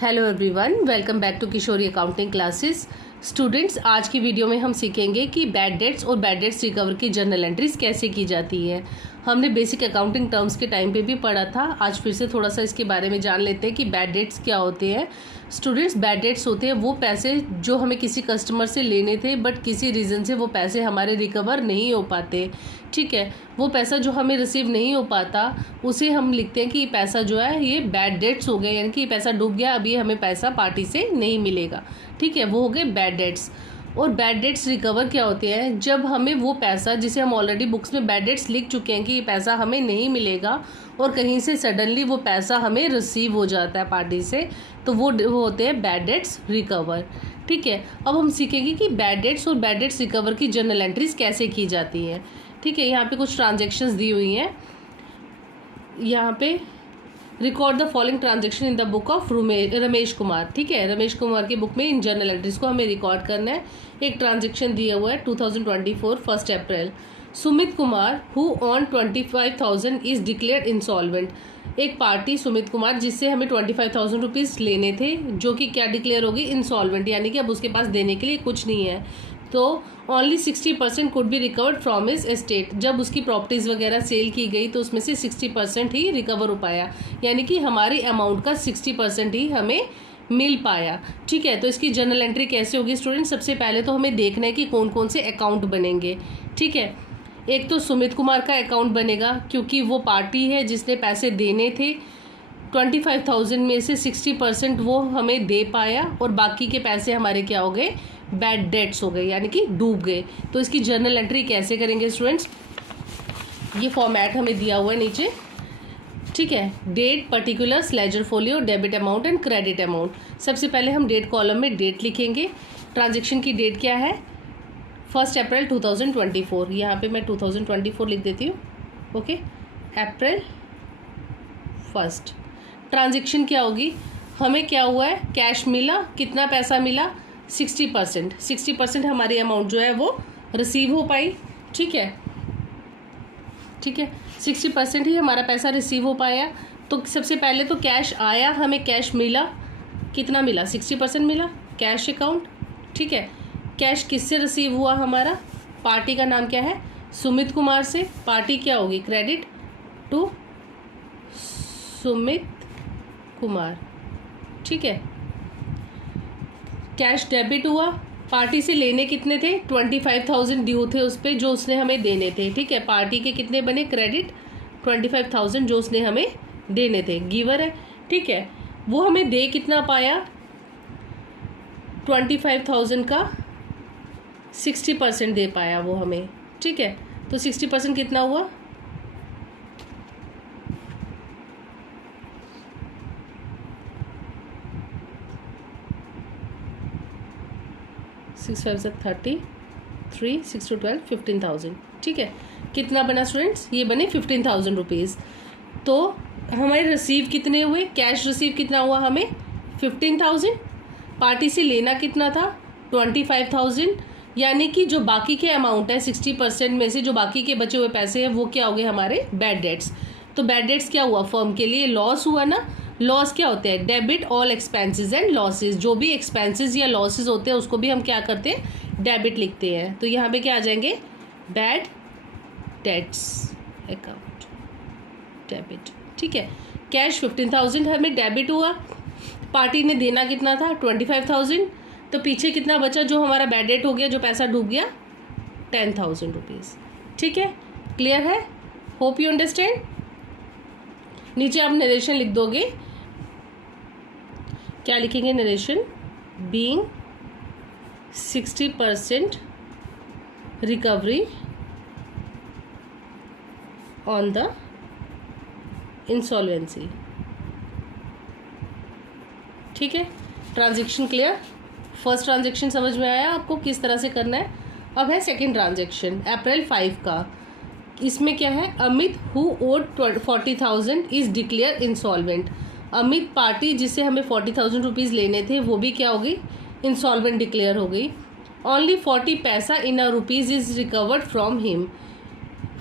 Hello everyone, welcome back to Kishori accounting classes. Students, आज की video में हम सीखेंगे कि बैड डेट्स और बैड डेट्स रिकवर की जर्नल एंट्रीज कैसे की जाती है। हमने बेसिक अकाउंटिंग टर्म्स के टाइम पे भी पढ़ा था। आज फिर से थोड़ा सा इसके बारे में जान लेते हैं कि बैड डेट्स क्या होते हैं। स्टूडेंट्स, बैड डेट्स होते हैं वो पैसे जो हमें किसी कस्टमर से लेने थे बट किसी रीज़न से वो पैसे हमारे रिकवर नहीं हो पाते। ठीक है, वो पैसा जो हमें रिसीव नहीं हो पाता उसे हम लिखते हैं कि ये पैसा जो है ये बैड डेट्स हो गए, यानी कि ये पैसा डूब गया, अभी हमें पैसा पार्टी से नहीं मिलेगा। ठीक है, वो हो गए बैड डेट्स। और बैड डेट्स रिकवर क्या होते हैं? जब हमें वो पैसा जिसे हम ऑलरेडी बुक्स में बैड डेट्स लिख चुके हैं कि ये पैसा हमें नहीं मिलेगा और कहीं से सडनली वो पैसा हमें रिसीव हो जाता है पार्टी से, तो वो होते हैं बैड डेट्स रिकवर। ठीक है, अब हम सीखेंगे कि बैड डेट्स और बैड डेट्स रिकवर की जर्नल एंट्रीज कैसे की जाती हैं। ठीक है, यहाँ पे कुछ ट्रांजेक्शन्स दी हुई हैं। यहाँ पे record the following transaction in the book of Ramesh Kumar. ठीक है, रमेश कुमार की बुक में इन जर्नल एंट्रीज को हमें रिकॉर्ड करना है। एक ट्रांजेक्शन दिया हुआ है 2024 1 अप्रैल। Sumit Kumar who own 25,000 is declared insolvent. एक पार्टी सुमित कुमार जिससे हमें 25,000 रुपीज़ लेने थे, जो कि क्या डिक्लेयर होगी? इंसॉल्वेंट, यानी कि अब उसके पास देने के लिए कुछ नहीं है। तो only 60% could be recovered from his estate. जब उसकी प्रॉपर्टीज़ वगैरह सेल की गई तो उसमें से 60% ही रिकवर हो पाया, यानी कि हमारी अमाउंट का 60% ही हमें मिल पाया। ठीक है, तो इसकी जर्नल एंट्री कैसे होगी स्टूडेंट? सबसे पहले तो हमें देखना है कि कौन कौन से अकाउंट बनेंगे। ठीक है, एक तो सुमित कुमार का अकाउंट बनेगा क्योंकि वो पार्टी है जिसने पैसे देने थे। 25,000 में से 60% वो हमें दे पाया और बाकी के पैसे हमारे क्या हो गए? बैड डेट्स हो गए, यानी कि डूब गए। तो इसकी जर्नल एंट्री कैसे करेंगे स्टूडेंट्स? ये फॉर्मेट हमें दिया हुआ है नीचे। ठीक है, date, particulars, ledger folio, debit amount and credit amount. सबसे पहले हम डेट कॉलम में डेट लिखेंगे। ट्रांजेक्शन की डेट क्या है? 1 अप्रैल 2024। यहाँ पे मैं 2024 लिख देती हूँ। ओके, अप्रैल 1। ट्रांजेक्शन क्या होगी? हमें क्या हुआ है? कैश मिला। कितना पैसा मिला? 60%। 60% हमारी अमाउंट जो है वो रिसीव हो पाई। ठीक है, ठीक है, 60% ही हमारा पैसा रिसीव हो पाया। तो सबसे पहले तो कैश आया, हमें कैश मिला। कितना मिला? 60% मिला कैश अकाउंट। ठीक है, कैश किससे रिसीव हुआ? हमारा पार्टी का नाम क्या है? सुमित कुमार से। पार्टी क्या होगी? Credit to Sumit Kumar. ठीक है, कैश डेबिट हुआ। पार्टी से लेने कितने थे? 25,000 ड्यू थे उस पर, जो उसने हमें देने थे। ठीक है, पार्टी के कितने बने? क्रेडिट 25,000 जो उसने हमें देने थे, गिवर है। ठीक है, वो हमें दे कितना पाया? 25,000 का 60% दे पाया वो हमें। ठीक है, तो 60% कितना हुआ? 6 5 33, 6 to 12, 15,000। ठीक है, कितना बना स्टूडेंट्स? ये बने 15,000 रुपीज़। तो हमारे रिसीव कितने हुए? कैश रिसीव कितना हुआ हमें? 15,000। पार्टी से लेना कितना था? 25,000। यानी कि जो बाकी के अमाउंट है 60% में से जो बाकी के बचे हुए पैसे हैं वो क्या हो गए? हमारे बैड डेट्स। तो बैड डेट्स क्या हुआ? फर्म के लिए लॉस हुआ ना। लॉस क्या होते हैं? Debit all expenses and losses. जो भी एक्सपेंसेस या लॉसेस होते हैं उसको भी हम क्या करते हैं? डेबिट लिखते हैं। तो यहाँ पे क्या आ जाएंगे? Bad debts account, debit. ठीक है, कैश 15,000 हमें डेबिट हुआ। पार्टी ने देना कितना था? 25,000। तो पीछे कितना बचा जो हमारा बैड डेट हो गया, जो पैसा डूब गया? 10,000 रुपीज़। ठीक है, क्लियर है? Hope you understand. नीचे आप नरेशन लिख दोगे। क्या लिखेंगे? Narration being 60% recovery on the insolvency. ठीक है, ट्रांजेक्शन क्लियर? फर्स्ट ट्रांजेक्शन समझ में आया आपको किस तरह से करना है? अब है सेकंड ट्रांजेक्शन अप्रैल 5 का। इसमें क्या है? Amit who owed 40,000 is declared insolvent. Amit party जिससे हमें 40,000 रुपीज़ लेने थे वो भी क्या हो गई? इंसॉल्वेंट डिक्लेयर हो गई। Only 40 paisa in a rupees is recovered from him.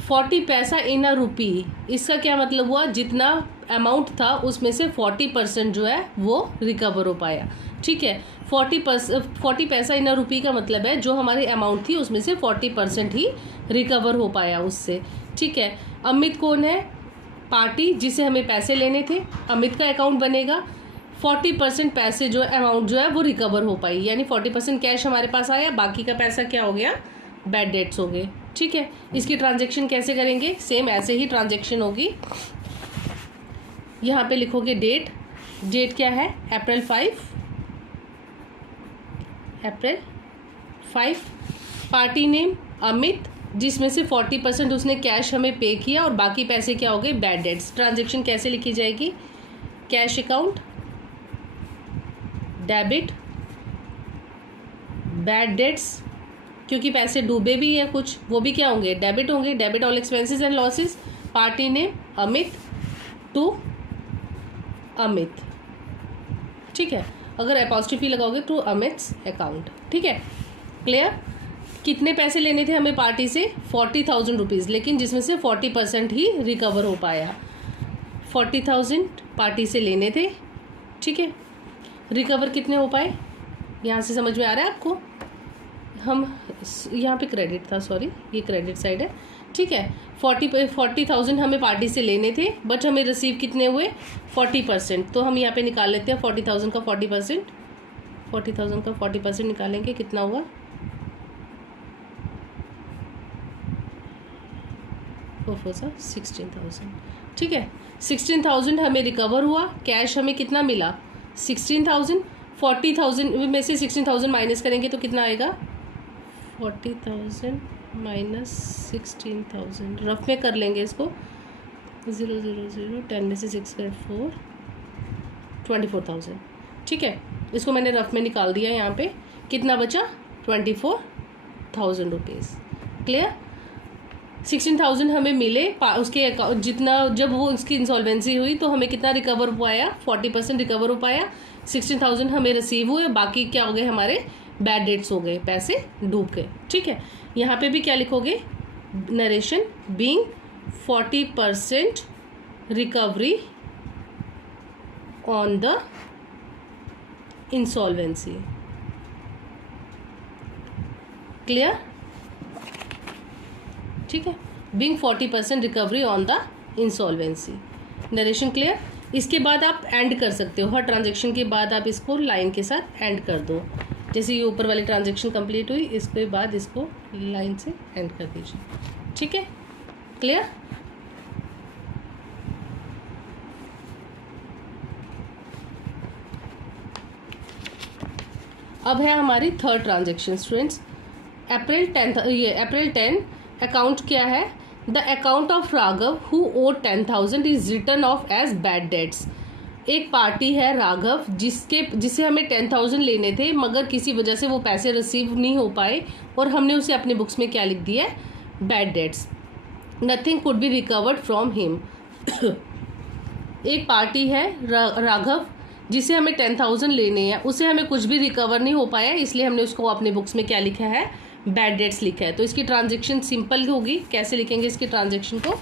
40 paisa in अ रुपी, इसका क्या मतलब हुआ? जितना अमाउंट था उसमें से 40% जो है वो रिकवर हो पाया। ठीक है, 40 पैसा इन रुपी का मतलब है जो हमारी अमाउंट थी उसमें से 40% ही रिकवर हो पाया उससे। ठीक है, अमित कौन है? पार्टी जिसे हमें पैसे लेने थे, अमित का अकाउंट बनेगा। 40% पैसे जो अमाउंट जो है वो रिकवर हो पाई, यानी 40% कैश हमारे पास आया, बाकी का पैसा क्या हो गया? बैड डेट्स हो गए। ठीक है, इसकी ट्रांजैक्शन कैसे करेंगे? सेम ऐसे ही ट्रांजैक्शन होगी। यहाँ पे लिखोगे डेट, डेट क्या है? अप्रैल 5। पार्टी नेम अमित, जिसमें से 40% उसने कैश हमें पे किया और बाकी पैसे क्या हो गए? Bad debts. ट्रांजैक्शन कैसे लिखी जाएगी? Cash account debit, bad debts क्योंकि पैसे डूबे भी हैं कुछ, वो भी क्या होंगे? डेबिट होंगे। Debit all expenses and losses. Party name Amit to Amit. ठीक है, अगर अपॉस्ट्रोफी लगाओगे टू अमित्स अकाउंट। ठीक है, क्लियर? कितने पैसे लेने थे हमें पार्टी से? 40,000 रुपीज़, लेकिन जिसमें से 40% ही रिकवर हो पाया। 40,000 पार्टी से लेने थे। ठीक है, रिकवर कितने हो पाए? यहाँ से समझ में आ रहा है आपको? हम यहाँ पे क्रेडिट था, सॉरी ये क्रेडिट साइड है। ठीक है, 40,000 हमें पार्टी से लेने थे, बट हमें रिसीव कितने हुए? 40%। तो हम यहाँ पे निकाल लेते हैं 40,000 का 40%। 40,000 का 40% निकालेंगे, कितना होगा? 16,000। ठीक है, 16,000 हमें रिकवर हुआ। कैश हमें कितना मिला? 16,000। 40,000 में से 16,000 माइनस करेंगे तो कितना आएगा? 40,000 माइनस 16,000, रफ में कर लेंगे इसको। 0 0 0 10 में से 6 कर 4, 24,000। ठीक है, इसको मैंने रफ में निकाल दिया। यहाँ पे कितना बचा? 24,000 रुपीज़। क्लियर? 16,000 हमें मिले उसके जितना, जब वो उसकी इंसॉल्वेंसी हुई तो हमें कितना रिकवर हो पाया? 40% रिकवर हो पाया। 16,000 हमें रिसीव हुए, बाकी क्या हो गए? हमारे बैड डेट्स हो गए, पैसे डूब गए। ठीक है, यहाँ पे भी क्या लिखोगे? Narration being 40% recovery on the insolvency. Clear? ठीक है, being 40% recovery on the insolvency. Narration clear? इसके बाद आप एंड कर सकते हो, हर ट्रांजेक्शन के बाद आप इसको लाइन के साथ एंड कर दो। जैसे ये ऊपर वाली ट्रांजेक्शन कंप्लीट हुई, इसके बाद इसको लाइन से एंड कर दीजिए। ठीक है, क्लियर? अब है हमारी third transaction students. April 10 account क्या है? The account of Raghav who owed 10,000 is written off as bad debts. एक पार्टी है राघव जिसे हमें 10,000 लेने थे, मगर किसी वजह से वो पैसे रिसीव नहीं हो पाए और हमने उसे अपने बुक्स में क्या लिख दिया है? Bad debts. Nothing could be recovered from him. एक पार्टी है राघव जिसे हमें 10,000 लेने हैं, उसे हमें कुछ भी रिकवर नहीं हो पाया, इसलिए हमने उसको अपने बुक्स में क्या लिखा है? बैड डेट्स लिखा है। तो इसकी ट्रांजेक्शन सिंपल होगी। कैसे लिखेंगे इसकी ट्रांजेक्शन को?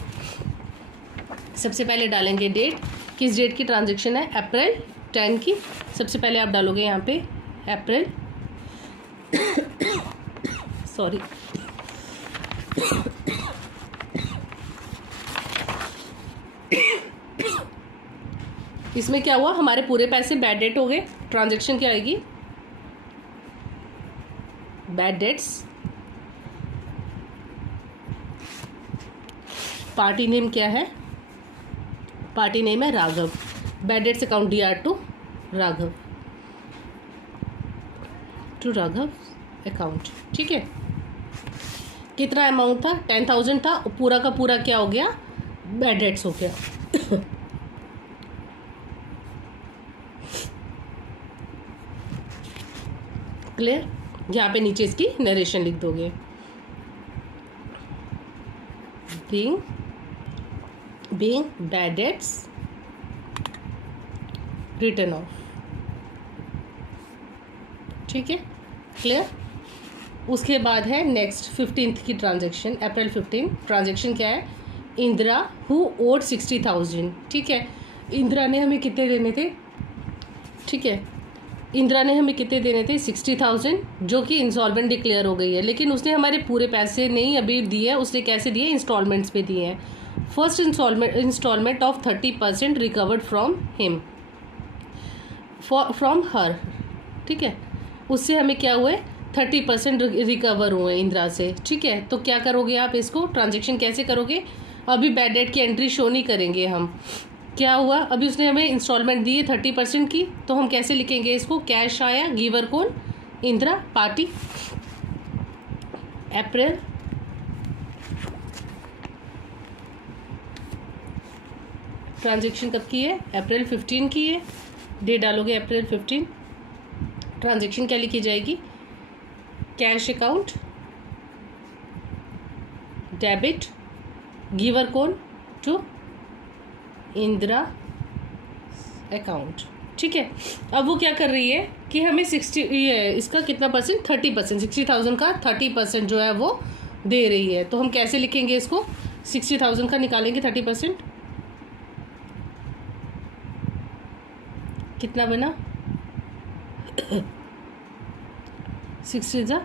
सबसे पहले डालेंगे डेट। किस डेट की ट्रांजेक्शन है? अप्रैल 10 की। सबसे पहले आप डालोगे यहाँ पे अप्रैल सॉरी इसमें क्या हुआ? हमारे पूरे पैसे बैड डेट हो गए। ट्रांजेक्शन क्या आएगी? Bad debts. पार्टी नेम क्या है? पार्टी नेम है Raghav. Bad debts account DR to Raghav, account. ठीक है, कितना अमाउंट था? 10,000 था, पूरा का पूरा क्या हो गया? बैड डेट्स हो गया। क्लियर? यहाँ पे नीचे इसकी नरेशन लिख दोगे। being bad debts written off। ठीक है, क्लियर? उसके बाद है नेक्स्ट 15th की ट्रांजेक्शन। अप्रैल 15 ट्रांजेक्शन क्या है? Indira who owed 60,000। ठीक है, इंदिरा ने हमें कितने देने थे, ठीक है, इंदिरा ने हमें कितने देने थे 60,000, जो कि इंस्टॉलमेंट डिक्लेयर हो गई है, लेकिन उसने हमारे पूरे पैसे नहीं अभी दिए, उसने कैसे दिए, इंस्टॉलमेंट्स पे दिए हैं। First instalment of 30% recovered from him from her, ठीक है, उससे हमें क्या हुए 30% रिकवर हुए इंदिरा से, ठीक है। तो क्या करोगे आप, इसको ट्रांजेक्शन कैसे करोगे, अभी बैड डेट की एंट्री शो नहीं करेंगे हम। क्या हुआ, अभी उसने हमें इंस्टॉलमेंट दी है 30% की, तो हम कैसे लिखेंगे इसको, कैश आया, गिवर कौन, इंदिरा, पार्टी, अप्रैल, ट्रांजेक्शन कब की है, अप्रैल 15 की है, डेट डालोगे अप्रैल 15, ट्रांजेक्शन क्या लिखी जाएगी, कैश अकाउंट, डेबिट, गिवर कौन, टू इंदिरा अकाउंट, ठीक है। अब वो क्या कर रही है कि हमें 60 ये इसका कितना परसेंट, 30%, 60,000 का 30% जो है वो दे रही है। तो हम कैसे लिखेंगे इसको, 60,000 का निकालेंगे 30%, कितना बना 60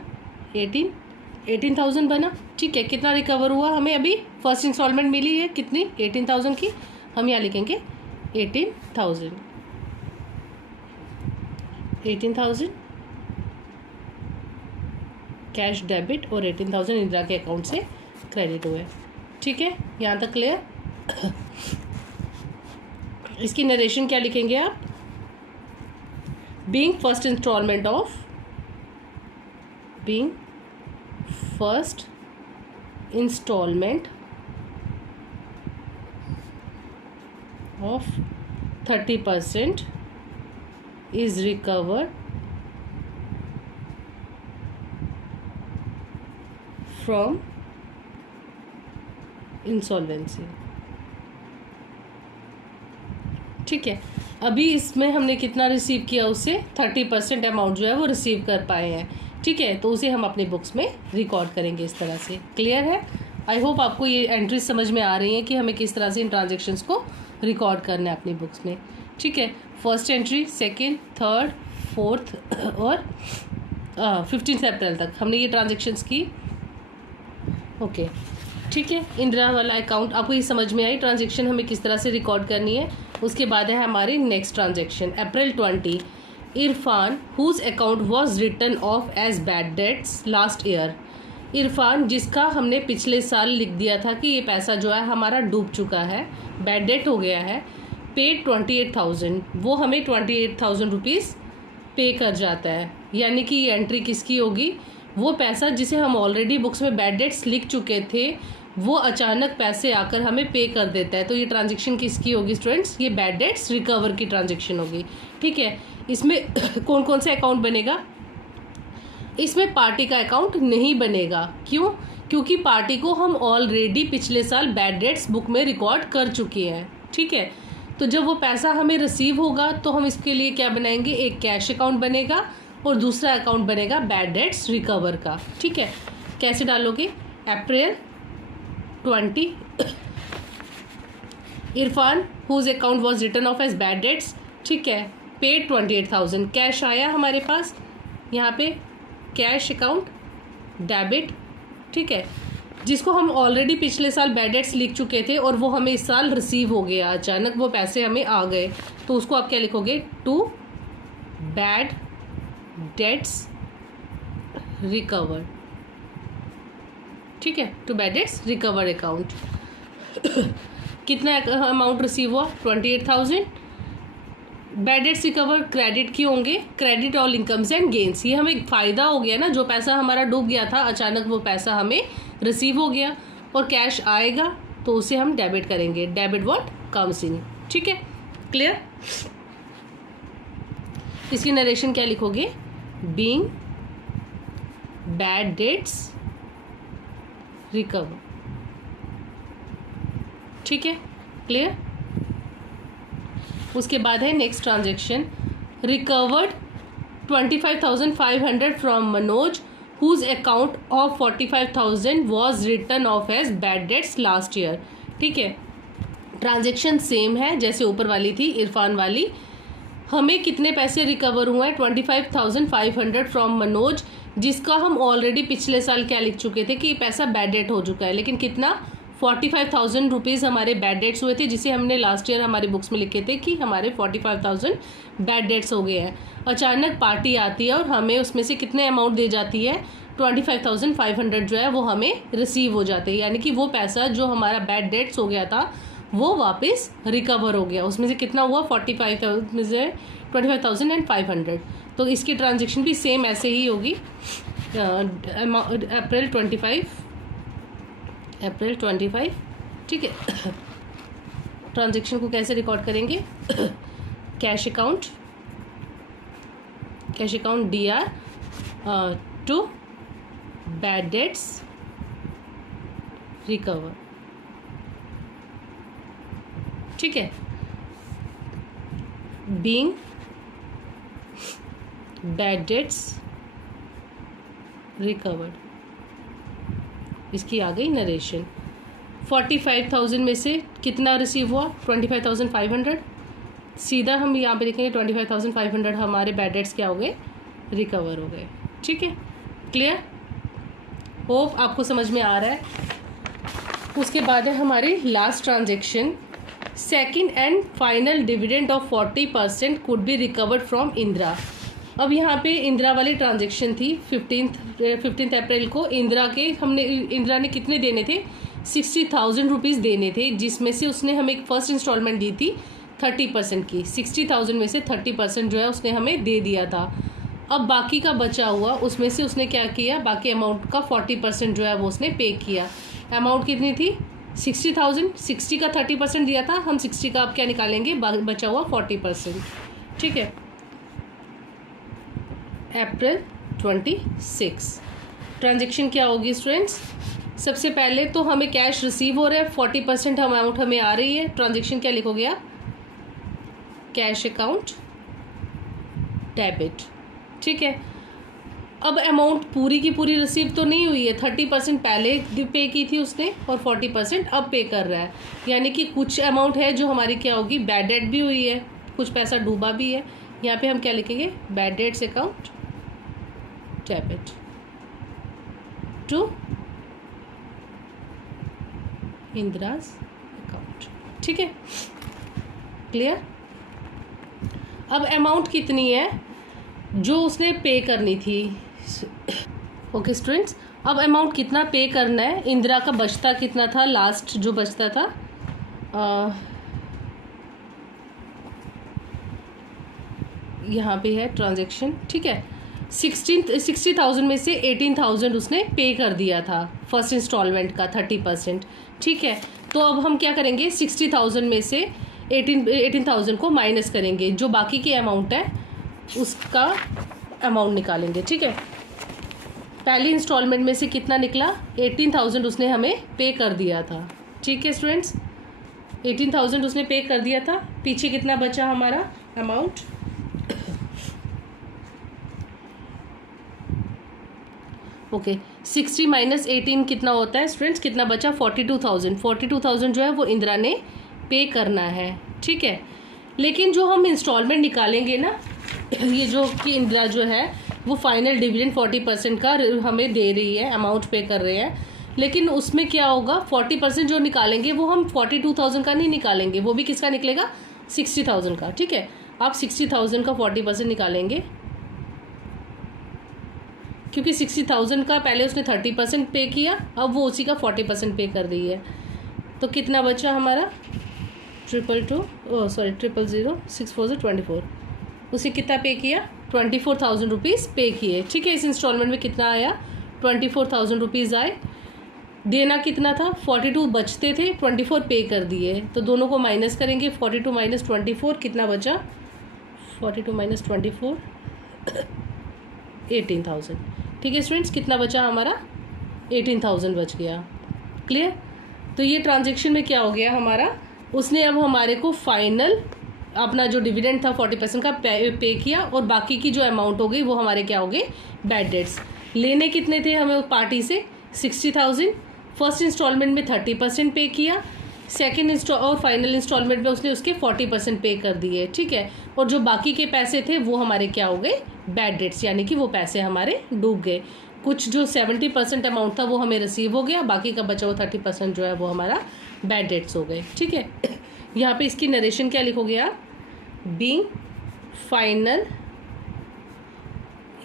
18,000 बना, ठीक है। कितना रिकवर हुआ हमें, अभी फर्स्ट इंस्टॉलमेंट मिली है कितनी, 18,000 की, हम यहाँ लिखेंगे 18,000 कैश डेबिट और 18,000 इंदिरा के अकाउंट से क्रेडिट हुए, ठीक है। यहाँ तक क्लियर। इसकी नरेशन क्या लिखेंगे आप, being first instalment of 30% is recovered from insolvency, ठीक है। अभी इसमें हमने कितना रिसीव किया, उससे 30% अमाउंट जो है वो रिसीव कर पाए हैं, ठीक है। तो उसे हम अपनी बुक्स में रिकॉर्ड करेंगे इस तरह से, क्लियर है। आई होप आपको ये एंट्रीज समझ में आ रही हैं कि हमें किस तरह से इन ट्रांजेक्शन्स को रिकॉर्ड करना है अपनी बुक्स में, ठीक है। First entry, second, third, fourth और 15 अप्रैल तक हमने ये ट्रांजेक्शन्स की, ओके, ठीक है। इंदिरा वाला अकाउंट आपको ये समझ में आई, ट्रांजेक्शन हमें किस तरह से रिकॉर्ड करनी है। उसके बाद है हमारी next transaction, April 20, Irfan whose account was written off as bad debts last year. Irfan जिसका हमने पिछले साल लिख दिया था कि ये पैसा जो है हमारा डूब चुका है, बैड डेट हो गया है, पेड 28,000, वो हमें 28,000 रुपीज़ पे कर जाता है। यानी कि ये एंट्री किसकी होगी, वो पैसा जिसे हम ऑलरेडी बुक्स में बैड डेट्स लिख चुके थे, वो अचानक पैसे आकर हमें पे कर देता है। तो ये ट्रांजेक्शन किसकी होगी स्टूडेंट्स, ये बैड डेट्स रिकवर की ट्रांजेक्शन होगी, ठीक है। इसमें कौन कौन से अकाउंट बनेगा, इसमें पार्टी का अकाउंट नहीं बनेगा, क्यों, क्योंकि पार्टी को हम ऑलरेडी पिछले साल बैड डेट्स बुक में रिकॉर्ड कर चुके हैं, ठीक है। तो जब वो पैसा हमें रिसीव होगा तो हम इसके लिए क्या बनाएंगे, एक कैश अकाउंट बनेगा और दूसरा अकाउंट बनेगा बैड डेट्स रिकवर का, ठीक है। कैसे डालोगे, April 20, Irfan whose account was written off as bad debts, ठीक है, पेड 28,000, कैश आया हमारे पास, यहाँ पे कैश अकाउंट डेबिट, ठीक है, जिसको हम ऑलरेडी पिछले साल बैड डेट्स लिख चुके थे और वो हमें इस साल रिसीव हो गया, अचानक वो पैसे हमें आ गए, तो उसको आप क्या लिखोगे, टू बैड डेट्स रिकवर्ड, ठीक है, to bad debts recovered account. कितना अमाउंट रिसीव हुआ, 28,000। बैड डेट्स रिकवर क्रेडिट क्यों होंगे, credit all incomes and gains, ये हमें फ़ायदा हो गया ना, जो पैसा हमारा डूब गया था अचानक वो पैसा हमें रिसीव हो गया, और कैश आएगा तो उसे हम डेबिट करेंगे, डेबिट व्हाट कम्स इन, ठीक है, क्लियर। इसकी नरेशन क्या लिखोगे, बीइंग बैड डेट्स रिकवर, ठीक है, क्लियर। उसके बाद है next transaction, recovered 25,500 from Manoj whose account of 45,000 was written off as bad debts last year, ठीक है। ट्रांजैक्शन सेम है जैसे ऊपर वाली थी इरफान वाली। हमें कितने पैसे रिकवर हुए हैं? 25,500 फ्रॉम मनोज, जिसका हम ऑलरेडी पिछले साल क्या लिख चुके थे कि ये पैसा बैड डेट हो चुका है। लेकिन कितना? 45,000 रुपीज़ हमारे बैड डेट्स हुए थे, जिसे हमने लास्ट ईयर हमारी बुक्स में लिखे थे कि हमारे 45,000 बैड डेट्स हो गए हैं। अचानक पार्टी आती है और हमें उसमें से कितने अमाउंट दे जाती है? 25,500 जो है वो हमें रिसीव हो जाते हैं। यानी कि वो पैसा जो हमारा बैड डेट्स हो गया था वो वापस रिकवर हो गया। उसमें से कितना हुआ? 45,000 में से 25,500। तो इसकी ट्रांजेक्शन भी सेम ऐसे ही होगी। अप्रैल 25, ठीक है। ट्रांजेक्शन को कैसे रिकॉर्ड करेंगे? Cash account DR to bad debts recover, ठीक है। बीइंग बैड डेट्स रिकवर्ड, इसकी आ गई नरेशन। 45,000 में से कितना रिसीव हुआ? 25,500। सीधा हम यहाँ पे लिखेंगे 25,500 हमारे बैड डेट्स क्या हो गए? रिकवर हो गए, ठीक है। क्लियर? होप आपको समझ में आ रहा है। उसके बाद है हमारी last transaction, second and final dividend of 40% could be recovered from Indira. अब यहाँ पे इंदिरा वाली ट्रांजेक्शन थी 15 अप्रैल को। इंदिरा ने कितने देने थे? 60,000 रुपीज़ देने थे, जिसमें से उसने हमें एक फर्स्ट इंस्टॉलमेंट दी थी 30% की। 60,000 में से 30% जो है उसने हमें दे दिया था। अब बाकी का बचा हुआ उसमें से उसने क्या किया? बाकी अमाउंट का 40% जो है वो उसने पे किया। अमाउंट कितनी थी? 60,000। 60 का 30% दिया था, हम 60 का अब क्या निकालेंगे? बचा हुआ 40%, ठीक है। अप्रैल 26 ट्रांजेक्शन क्या होगी स्टूडेंट्स? सबसे पहले तो हमें कैश रिसीव हो रहा है, 40% अमाउंट हमें आ रही है। ट्रांजेक्शन क्या लिखोगे आप? कैश अकाउंट डेबिट, ठीक है। अब अमाउंट पूरी की पूरी रिसीव तो नहीं हुई है, 30% पहले पे की थी उसने और 40% अब पे कर रहा है। यानी कि कुछ अमाउंट है जो हमारी क्या होगी? बैड डेट भी हुई है, कुछ पैसा डूबा भी है। यहाँ पे हम क्या लिखेंगे? Bad debts account debit to Indira's account, ठीक है। क्लियर? अब अमाउंट कितनी है जो उसने पे करनी थी? ओके स्टूडेंट्स, अब अमाउंट कितना पे करना है? इंदिरा का बचता कितना था? लास्ट जो बचता था यहाँ पे है ट्रांजैक्शन, ठीक है। 60,000 में से 18,000 उसने पे कर दिया था फर्स्ट इंस्टॉलमेंट का 30%, ठीक है। तो अब हम क्या करेंगे? 60,000 में से 18,000 को माइनस करेंगे, जो बाकी की अमाउंट है उसका अमाउंट निकालेंगे, ठीक है। पहली इंस्टॉलमेंट में से कितना निकला? 18,000 उसने हमें पे कर दिया था, ठीक है स्टूडेंट्स। 18,000 उसने पे कर दिया था। पीछे कितना बचा हमारा अमाउंट? ओके 60 माइनस 18 कितना होता है स्टूडेंट्स? कितना बचा? 42,000। 42,000 जो है वो इंदिरा ने पे करना है, ठीक है। लेकिन जो हम इंस्टॉलमेंट निकालेंगे ना, ये जो कि इंदिरा जो है वो फाइनल डिविडेंड 40% का हमें दे रही है, अमाउंट पे कर रहे हैं। लेकिन उसमें क्या होगा? 40% जो निकालेंगे वो हम 42,000 का नहीं निकालेंगे, वो भी किसका निकलेगा? 60,000 का, ठीक है। आप 60,000 का 40% निकालेंगे, क्योंकि 60,000 का पहले उसने 30% पे किया, अब वो उसी का 40% पे कर रही है। तो कितना बचा हमारा? 000 6 4 24। उसे कितना पे किया? 24,000 रुपीज़ पे किए, ठीक है। इस इंस्टॉलमेंट में कितना आया? 24,000 रुपीज़ आए। देना कितना था? 42 बचते थे, 24 पे कर दिए। तो दोनों को माइनस करेंगे, 42 माइनस 24 कितना बचा? 42 माइनस 24 18,000, ठीक है स्टूडेंट्स। कितना बचा हमारा? 18,000 बच गया। क्लियर? तो ये ट्रांजेक्शन में क्या हो गया हमारा? उसने अब हमारे को फाइनल अपना जो डिविडेंड था 40% का पे किया, और बाकी की जो अमाउंट हो गई वो हमारे क्या हो गए? Bad debts. लेने कितने थे हमें पार्टी से? 60,000। फर्स्ट इंस्टॉलमेंट में 30% पे किया, सेकेंड और फाइनल इंस्टॉलमेंट में उसने उसके 40% पे कर दिए, ठीक है। और जो बाकी के पैसे थे वो हमारे क्या हो गए, बैड डेट्स, यानी कि वो पैसे हमारे डूब गए। कुछ जो 70% अमाउंट था वो हमें रिसीव हो गया, बाकी का बचा हुआ 30% जो है वो हमारा बैड डेट्स हो गए, ठीक है। यहाँ पे इसकी नरेशन क्या लिखोगे आप, being final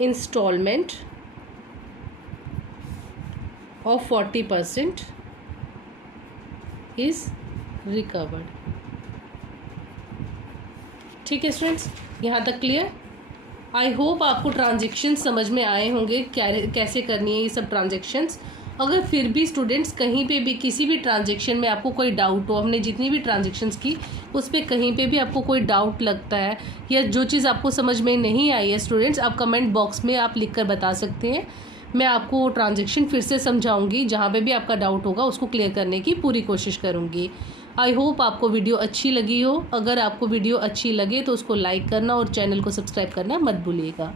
instalment of 40% is recovered. ठीक है स्टूडेंट्स, यहाँ तक क्लियर। आई होप आपको ट्रांजेक्शन समझ में आए होंगे, कैसे करनी है ये सब ट्रांजेक्शन्स। अगर फिर भी स्टूडेंट्स कहीं पे भी किसी भी ट्रांजेक्शन में आपको कोई डाउट हो, हमने जितनी भी ट्रांजेक्शन्स की उस पर कहीं पे भी आपको कोई डाउट लगता है या जो चीज़ आपको समझ में नहीं आई है स्टूडेंट्स, आप कमेंट बॉक्स में आप लिख कर बता सकते हैं। मैं आपको वो ट्रांजेक्शन फिर से समझाऊंगी, जहाँ पे भी आपका डाउट होगा उसको क्लियर करने की पूरी कोशिश करूँगी। आई होप आपको वीडियो अच्छी लगी हो। अगर आपको वीडियो अच्छी लगे तो उसको लाइक करना और चैनल को सब्सक्राइब करना मत भूलिएगा।